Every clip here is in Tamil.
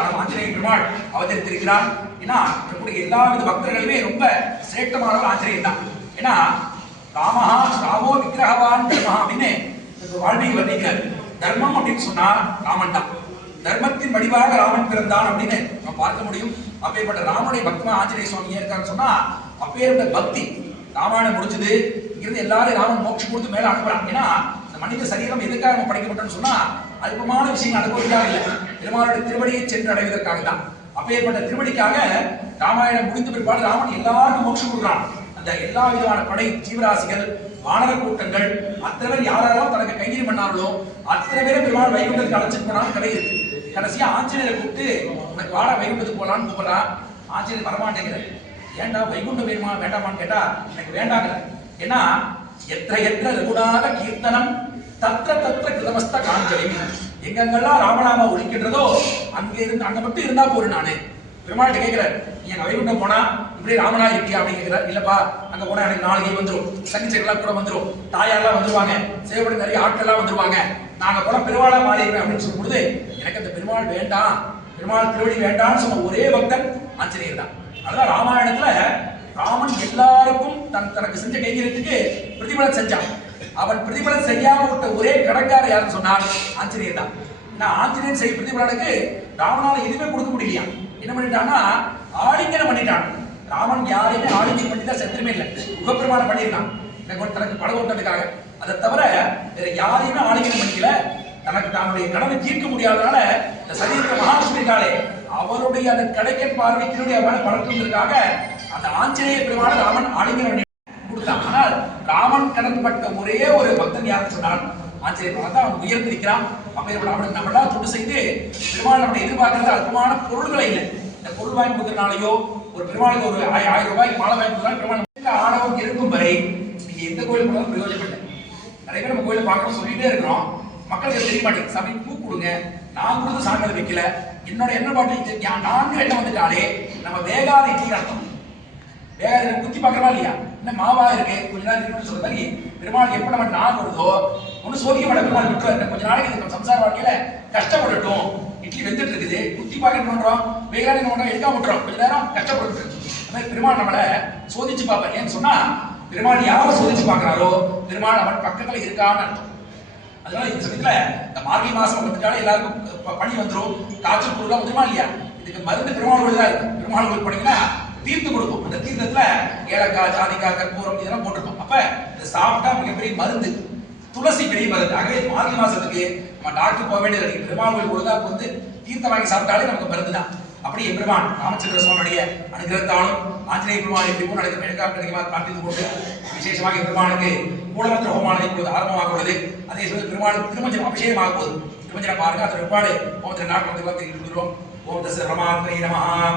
அவதாரம் ஆஞ்சநேய பெருமாள் அவதரித்திருக்கிறார். ஏன்னா எல்லா வித பக்தர்களுமே ரொம்ப சிரேஷ்டமானவர் ஆஞ்சநேயர் தான். ஏன்னா ராமோ விக்கிரகவான் தர்மஹா அப்படின்னு வாழ்க்கையை வர்ணிக்கிறார். தர்மம் அப்படின்னு சொன்னா ராமன் தான். தர்மத்தின் வடிவாக ராமன் பிறந்தான் அப்படின்னு நம்ம பார்க்க முடியும். அப்பேற்பட்ட ராமனுடைய பக்தமா ஆஞ்சநேய சுவாமி இருக்கான்னு சொன்னா அப்பேற்பட்ட பக்தி. ராமாயணம் முடிஞ்சது, இங்கிருந்து எல்லாரும் ராமன் மோட்சம் கொடுத்து மேல அனுப்புறான். ஏன்னா இந்த மனித சரீரம் எதுக்காக நம்ம படைக்கப்பட்டோம்னு சொன்னா அல்பமான விஷயங்கள் அனுபவிக்காக இல்லை, பெருமாளுடைய திருவடியை சென்று அடைவதற்காக தான். அப்பேற்பட்ட திருவடிக்காக ராமாயணம் முடிந்த பிற்பாடு ராமன் எல்லாருக்கும் மோட்சம் கொடுக்குறான். அந்த எல்லா விதமான படை ஜீவராசிகள் வானர கூட்டங்கள் அத்தனை பேர் யாரெல்லாம் தனக்கு கைங்கரியம் பண்ணார்களோ அத்தனை பேரை பெருமாள் வைகுண்டத்துக்கு அழைச்சிட்டு போனாலும் கிடையாது. கடைசியா ஆஞ்சநேயரை கூப்பிட்டு உனக்கு வாடா வைகுண்டத்துக்கு போலான்னு கூப்பிடுறான். ஆஞ்சநேயர் வரமாட்டேங்கிறார். ஏண்டா வைகுண்டம் வேணுமா வேண்டாமான்னு கேட்டா எனக்கு வேண்டாங்கிற. ஏன்னா எத்த ரகுநாத கீர்த்தனம் தத்திர தத்திர கிருதமஸ்த காஞ்சலி, எங்கெங்கெல்லாம் ராமநாம ஒழிக்கின்றதோ அங்க மட்டும் இருந்தா போறேன். நானு பெருமாள்கிட்ட கேட்கிறார், நீ எங்க வைகுண்டம் போனா இப்படி ராமனா இருக்கியா அப்படின்னு கேட்கிறார். இல்லப்பா அங்க போனா எனக்கு 4 கை வந்துடும், சங்கிச்செல்லாம் கூட வந்துடும், தாயாரெல்லாம் வந்துருவாங்க, சேவப்படி நிறைய ஆட்கள்லாம் வந்துருவாங்க, நாங்க போனா பெருமாளா மாறிடுவேன் அப்படின்னு சொல்லும் பொழுது எனக்கு அந்த பெருமாள் வேண்டாம், பெருமாள் திருவடி வேண்டாம்னு சொன்ன ஒரே பக்தன் ஆஞ்சநேயர் தான். அதான் ராமாயணத்துல ராமன் எல்லாருக்கும் தனக்கு செஞ்ச கைங்கரியத்துக்கு பிரதிபலன் செஞ்சான். அவன் பிரதிபலன் செய்யாம விட்ட ஒரே கடற்கார யாருன்னு சொன்னால் ஆஞ்சநேயர் தான். நான் ஆஞ்சநேயன் செய்ய பிரதிபலனுக்கு ராமனால எதுவுமே கொடுக்க முடியலையா. என்ன பண்ணிட்டான்னா ஆலிங்கனம் பண்ணிட்டான். ராமன் யாரையுமே ஆலிங்கனம் பண்ணிட்டா சத்திரமே இல்லை, முகப்பெருமானம் பண்ணியிருக்கான் தனக்கு பட ஓட்டத்துக்காக. அதை தவிர வேற யாரையுமே ஆலிங்கனம் பண்ணிக்கல. தனக்கு தன்னுடைய கடனை தீர்க்க முடியாதனால இந்த சரீரத்தை மகாலட்சுமிக்காலே அவருடைய அந்த கடைக்க பார்வை திருடைய படத்திற்காக அந்த ஆஞ்சநேய பெருமான ராமன் ஆலிங்கனம் பண்ணி கொடுத்தான். ஆனால் ராமன் கடன் பட்ட ஒரே ஒரு பக்தன் யாருன்னு சொன்னால் ஆஞ்சநேய பெருமாள் தான். அவன் உயர்ந்து நிற்கிறான். அப்ப அவனுக்கு நம்மளால் தொண்டு செய்து பெருமாள் நம்மளை எதிர்பார்க்கறது அற்பமான பொருள்களை இல்லை. இந்த பொருள் வாங்கி கொடுக்கறனாலையோ ஒரு பெருமாளுக்கு ஒரு 1000 ரூபாய்க்கு மாலை வாங்கி கொடுத்தா பெருமாள் ஆணவம் இருக்கும் வரை நீங்க எந்த கோயில் போனாலும் பிரயோஜனப்படல. நிறைய பேர் நம்ம கோயிலை பார்க்கணும் சொல்லிட்டே இருக்கிறோம், மக்களுக்கு தெரிய மாட்டேங்குது. சபை பூ கொடுங்க, நான் கொடுத்து சாமியை வைக்கல, என்னோட எண்ணெய் பாட்டில் 4 எண்ணெய் வந்துட்டாலே நம்ம வேகாத இட்லி அர்த்தம். வேகாத குத்தி பார்க்கறா இல்லையா, என்ன மாவா இருக்கு கொஞ்ச நாள் இருக்குன்னு சொல்ற மாதிரி பெருமாள் எப்ப நம்ம நான் வருதோ ஒண்ணு சோதிக்கப்பட பெருமாள் விட்டுறாரு. கொஞ்ச நாளைக்கு இந்த சம்சார வாழ்க்கையில கஷ்டப்பட்டுட்டோம், இட்லி வெந்துட்டு இருக்குது, குத்தி பார்க்க பண்றோம், வேகாத பண்றோம், எடுக்காம விட்டுறோம், கொஞ்ச நேரம் கஷ்டப்பட்டு. அந்த மாதிரி பெருமாள் நம்மளை சோதிச்சு பார்ப்பார். ஏன்னு சொன்னா பெருமாள் யாரை சோதிச்சு பார்க்கிறாரோ பெருமாள் அவன் பக்கத்துல இருக்கான்னு அர்த்தம். அதனால இந்த சமயத்துல இந்த மார்கழி மாசம் வந்துட்டாலே எல்லாருக்கும் பனி வந்துடும், காய்ச்சல் பொருள்லாம் வந்துருமா இல்லையா. இதுக்கு மருந்து பெருமாள் கோயில் தான் இருக்கு. பெருமாள் கோயில் போனீங்கன்னா தீர்த்து கொடுக்கும். அந்த தீர்த்தத்துல ஏலக்காய், ஜாதிக்காய், கற்பூரம் இதெல்லாம் போட்டிருக்கும். அப்ப இதை சாப்பிட்டா மிகப்பெரிய மருந்து, துளசி பெரிய மருந்து. ஆகவே மார்கழி மாசத்துக்கு நம்ம டாக்டர் போக வேண்டியது இருக்கு. பெருமாள் கோயில் ஒழுங்கா வந்து தீர்த்தம் வாங்கி சாப்பிட்டாலே நமக்கு மருந்து தான். அப்படி பெருமான் ராமச்சந்திர சுவாமியுடைய அனுகிரகத்தாலும் ஆஞ்சநேய பெருமாள் எப்படி நடக்கும் எனக்காக கிடைக்குமா பிரார்த்தித்துக் கொண்டு விசேஷமாக பெருமானுக்கு மூலமந்திர ஹோமானது இப்பொழுது ஆரம்பமாக உள்ளது. அதே சமயம் பெருமாளுக்கு திருமஞ்சனம் அபிஷேகமாக போகுது. திருமஞ்சனம் பாருங்க, அதன் பிற்பாடு ஓம் நாட்கள் ஓம் தச ரமாத்மனே நமஹ.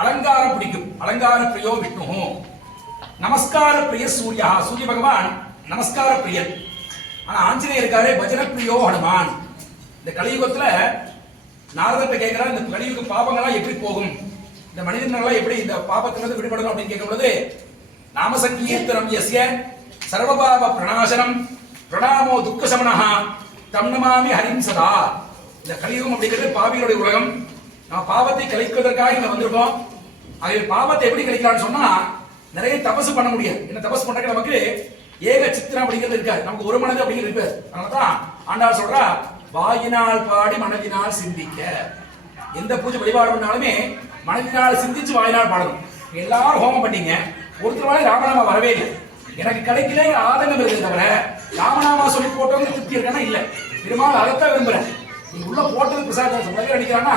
அலங்காரம் பிடிக்கும். அலங்கார பிரியோ விஷ்ணு, நமஸ்கார பிரிய சூர்யா, சூரிய பகவான் நமஸ்கார பிரியன். ஆனா ஆஞ்சநேயர் இருக்காரே பஜன பிரியோ ஹனுமான். இந்த கலியுகத்துல நாரதத்தை கேட்கிறார், இந்த கலியுக பாபங்கள்லாம் எப்படி போகும், இந்த மனிதர்கள்லாம் எப்படி இந்த பாபத்திலிருந்து விடுபடணும் அப்படின்னு கேட்கும் பொழுது, நாம சங்கீர்த்தனம் யஸ்ய சர்வபாவ பிரணாசனம் பிரணாமோ துக்க சமனஹா தம் நமாமி ஹரிம் சதா. இந்த கலியுகம் அப்படிங்கிறது பாவிகளுடைய உலகம். நம்ம பாவத்தை கழிப்பதற்காக இங்க வந்திருக்கோம். அது பாவத்தை எப்படி கழிக்கலாம்னு சொன்னா நிறைய தபசு பண்ண முடியாது. என்ன தபசு பண்றதுக்கு நமக்கு ஏக சித்திரம் அப்படிங்கிறது இருக்காது, நமக்கு ஒரு மனது அப்படிங்கிறது இருக்காது. அதனாலதான் ஆண்டாள் சொல்றா, வாயினால் பாடி மனதினால் சிந்திக்க. எந்த பூஜை வழிபாடு பண்ணாலுமே மனதினால் சிந்திச்சு வாயினால் பாடணும். எல்லாரும் ஹோமம் பண்ணீங்க, ஒருத்தர் ராமநாமா வரவே இல்லை. எனக்கு கிடைக்கல ஆதங்கம் இருக்குது தவிர ராமநாமா சொல்லி போட்டவங்க திருப்தி இருக்கானா இல்ல. பெருமாள் அதைத்தான் விரும்புறேன். நீ உள்ள போட்டது பிரசாதம் அடிக்கிறான்னா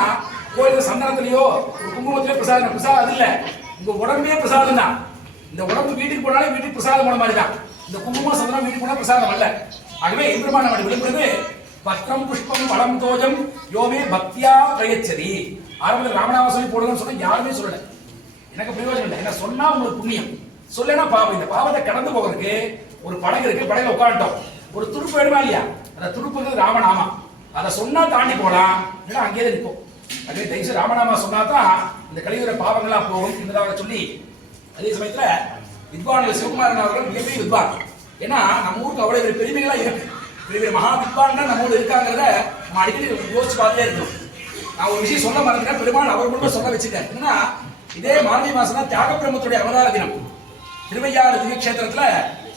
கோயிலுக்கு சந்தனத்திலேயோ ஒரு குங்குமத்திலேயோ பிரசாதம். பிரசாதம் அது இல்ல, உங்க உடம்பே பிரசாதம் தான். இந்த உடம்பு வீட்டுக்கு போனாலே வீட்டுக்கு பிரசாதம் போன மாதிரி தான். இந்த குங்குமம் சந்தனம் வீட்டுக்கு போனா பிரசாதம் அல்ல. ஆகவே எம்பெருமான் நம்ம விரும்புறது பத்ரம் புஷ்பம் பலம் தோஜம் யோமே பக்தியா பிரயச்சதி. ஆரம்பத்தில் ராமநாம சொல்லி போடுங்கன்னு சொன்னா யாருமே சொல்லல. எனக்கு பிரயோஜனம் இல்லை. என்ன சொன்னா உங்களுக்கு புண்ணியம், சொல்லனா பாவம். இந்த பாவத்தை கடந்து போகிறதுக்கு ஒரு படகு இருக்கு, படகுல உட்காந்துட்டோம். ஒரு துடுப்பு வேணுமா இல்லையா? அந்த துடுப்புங்கிறது ராமநாமா. அதை சொன்னா தாண்டி போலாம், இல்லைன்னா அங்கேயே நிற்போம். அதே தயவுசு ராமநாமா சொன்னா தான் இந்த கலியுக பாவங்கள்லாம் போகும் என்பதாக சொல்லி, அதே சமயத்துல வித்வான் சிவகுமாரன் அவர்கள் மிகப்பெரிய வித்வான். ஏன்னா நம்ம ஊருக்கு அவ்வளவு பெருமைகளா இருக்கு. பெரிய மகா வித்வான் நம்ம ஊர் இருக்காங்கிறத நம்ம அடிக்கடி யோசிச்சு பார்த்தே இருக்கோம். நான் ஒரு விஷயம் சொல்ல மறந்துட்டேன், பெருமாள் அவர் மட்டும் சொல்ல வச்சுட்டேன். என்னன்னா இதே மார்கழி மாசம் தான் தியாக பிரம்மத்துடைய அவதார தினம். திருவையாறு திவ்ய கஷேத்திரத்துல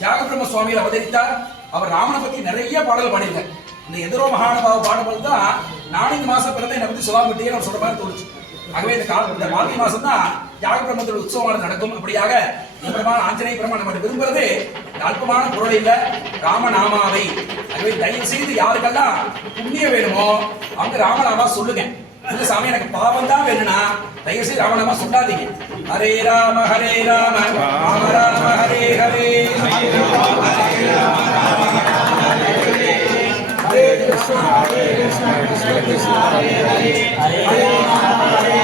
தியாக பிரம்ம சுவாமிகள் அவதரித்தார். அவர் ராமனை பத்தி நிறைய பாடல்கள் பாடியிருக்கார். இந்த எதிரோ மகானுபாவ பாடும்போது தான் நானும் இந்த மாசம் பிறந்த என்னை பத்தி சொல்லாம விட்டே நம்ம சொல்ற மாதிரி தோணுச்சு. ஆகவே இந்த மார்கழி மாசம் தான் தியாக பிரம்மத்துடைய உற்சவமானது நடக்கும். அப்படியாக பெருமான் ஆஞ்சநேய பெருமான் நம்ம விரும்புறது அல்பமான பொருள் இல்ல, ராமநாமாவை. ஆகவே தயவு செய்து யாருக்கெல்லாம் புண்ணியம் வேணுமோ அவங்க ராமநாமா சொல்லுங்க. இந்த சாமி எனக்கு பாவம் தான் வேணும்னா தயவு செய்து ராமநாமா சொல்லாதீங்க. ஹரே ராம ராம ராம ஹரே ஹரே, ஹரே கிருஷ்ணா கிருஷ்ண கிருஷ்ண ஹரே ஹரே, ஹரே ராம ராம ஹரே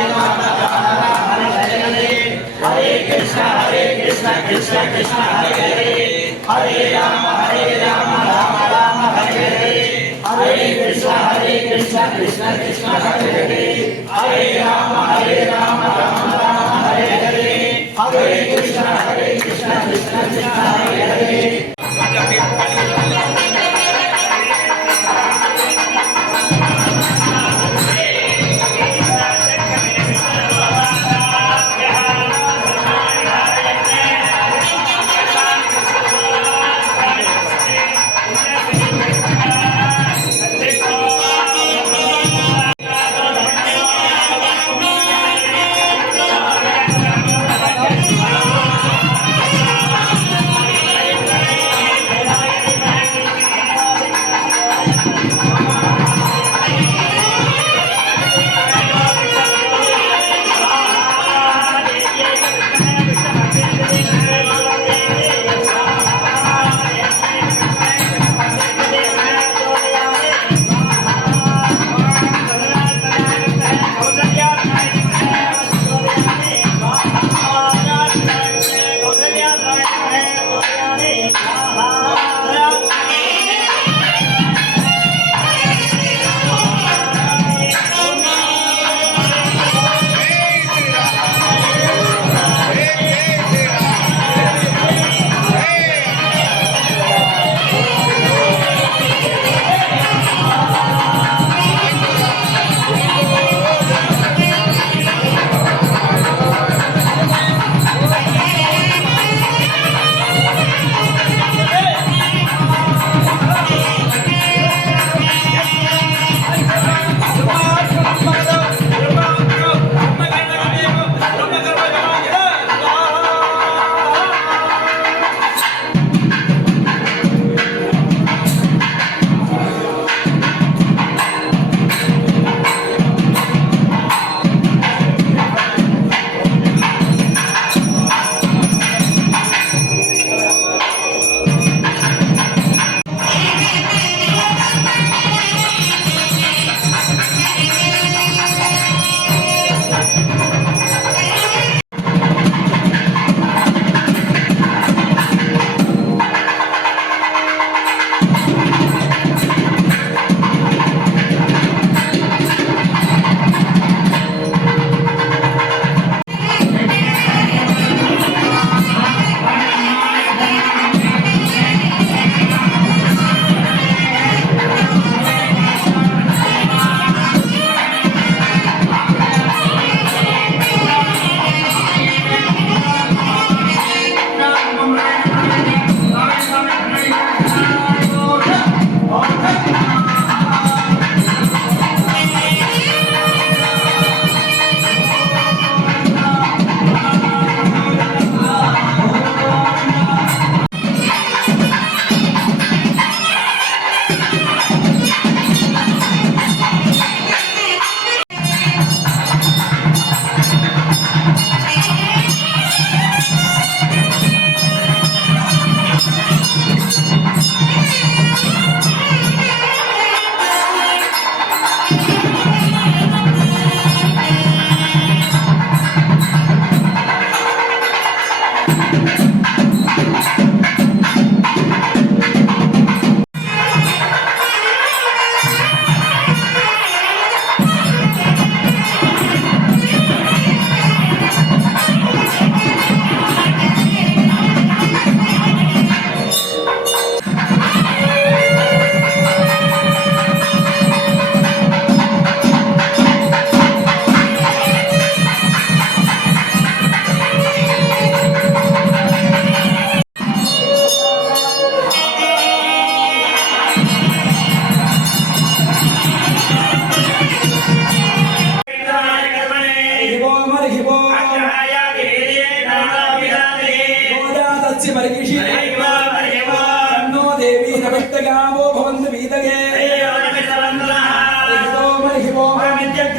ஹரே, ஹரே கிருஷ்ணா கிருஷ்ண கிருஷ்ண ஹரே ஹரே, ஹரே ராம ராம ராம ஹரே ஹரே, ஹரே கிருஷ்ணா கிருஷ்ண கிருஷ்ண ஹரே ஹரே, ஹரே ராம ராம ராம ஹரே ஹரே, ஹரே கிருஷ்ணா கிருஷ்ண கிருஷ்ண ஹரே ஹரே.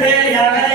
Tamar